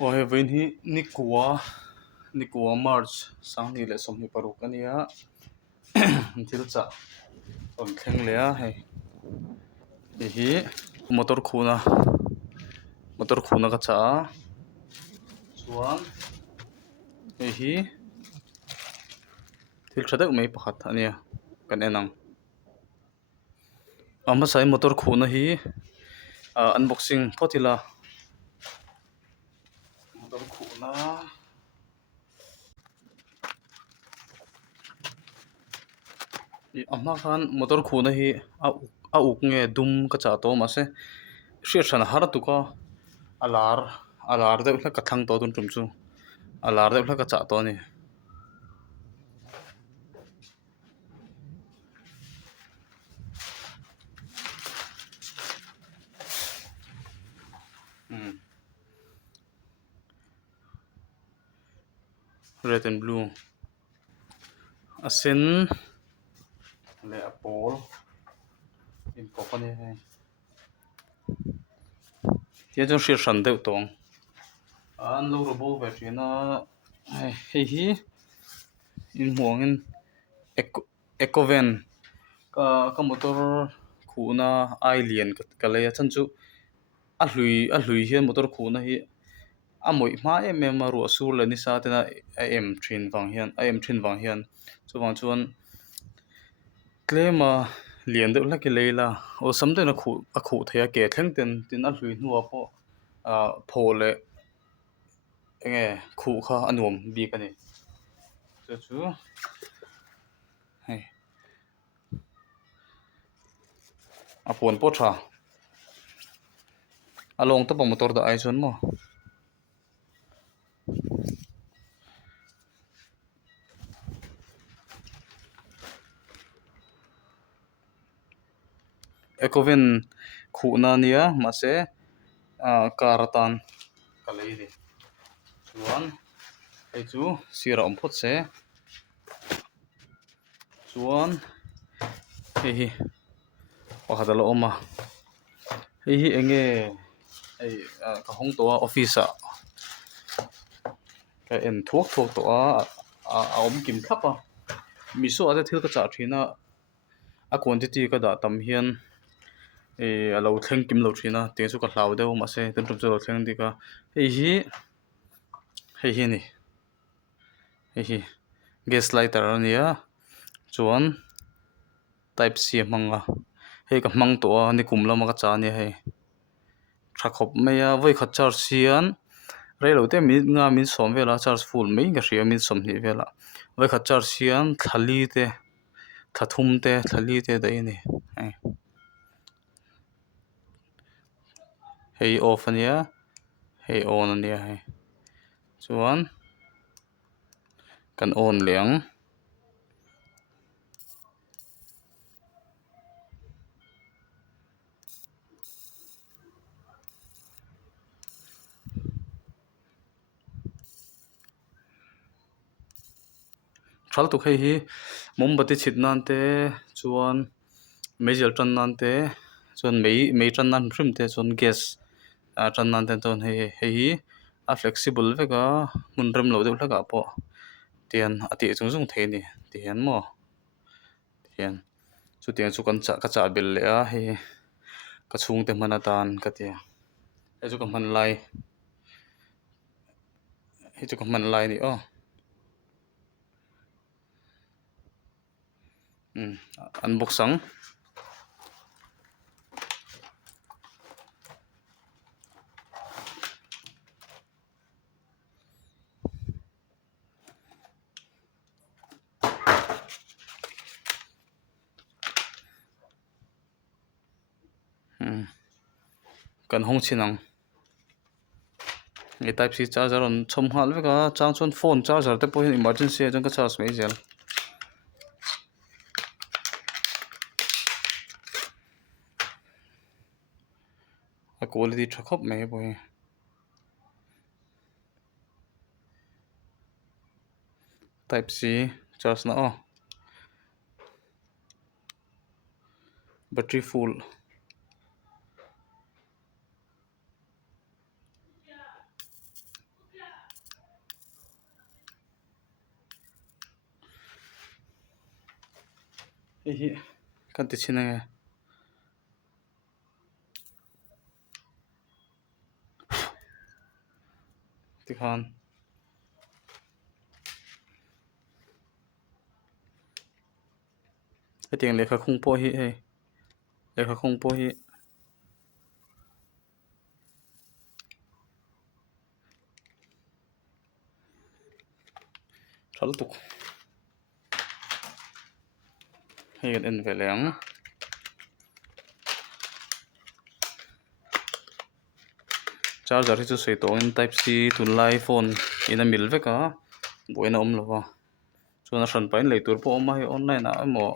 Ohe vein hi nikua March sang ni le som hi paruk ania thil cha on thleng le a hei hi motor khuna ka cha chuan hi thil thadek mai pakhat ania kan enang amma sai motor khuna hi unboxing photila motor khuna amma khan motor khuna hi a uk nge dum ka cha to ma se hriat thana har tu ka alar deuh hla ka thlang to tun tum chu alar deuh hla ka cha to ni red and blue a sen le a pawl in popani hai tia chu hriat hran deuh tawng an lo ro bo ve thina hei hi in hmuangin ecoven ka motor khuna ai lian ka leia chan chu a hlui hian motor khuna hi amoi hma em a ru sur le ni sa te na a em thin wang hian chuwang chuan klema lian deuh hlaki leila o samte na khu theia ke thleng ten tin a hlui hnuwa pawh phole enge khu kha anuam bik ani chu hei a puan pawh tha along ta motor da ai chuan mo ecoven khuna nia ma se karatan ka lei ni chuan hei chu sira om phot se chuan hei hi pakhat alo oma hei hi enge ei ka hong to a office a ka en thuak to a om kim thlap a miso ate thil ka cha thina a quantity ka da tam hian alo thleng kim lo thina te chu ka hlau deuh ma se ten tum chu lo thleng dika hei hi ni hei hi gas lighter ania chuan type c hmanga hei ka hmang to a ni kum lama ka cha ania hei tha khop mai a voi khat charge hian reilo te minute nga min som vela charge full mai ka hria min som hnih vela voi khat charge hian thali te thathum te thali te dei ani hei off ania hei on ania hei chuan kan on leng thal tuk hei hi mombati chhit nan te chuan meijel tan nan te chuan mei tan nan hrim te chuan gas tan nan te ton hei hi a flexible veka mun rem lo deuh hlaka pawh tian ati chung chung thei ni tian mo tian chu tiang chu kan cha bel le a hei ka chung te hmana tan ka tia hei chu ka hman lai ni unboxing kan hong chinang e type c charger on chom hal veka chang chon phone charger te pawh emergency achang ka charge mai zel a quality tha khop mai pawh type c charge na battery full hi kan ti china nge ti khan tiang lekha khung po hi hei lekha khung po hi thal tuk hei kan en veleng charger hi chu sei to in type C tun lai phone ina mil veka boina om lova chuan a hran pain leitur po awm a hi online ah emaw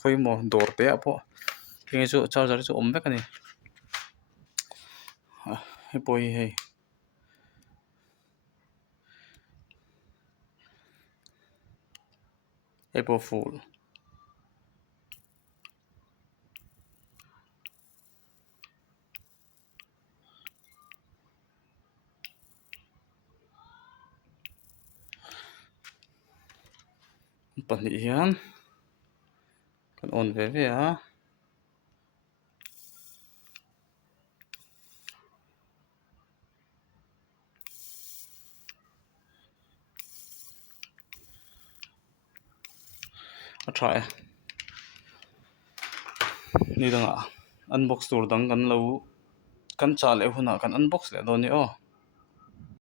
khoi maw dawr te ah pawh heng chu charger chu awm vek ani hei pawh hi hei hei pawh full pahnih hian kan on ve ve a tha e ni danga unbox tur dang kan lo kan cha le huna kan unbox le do ni o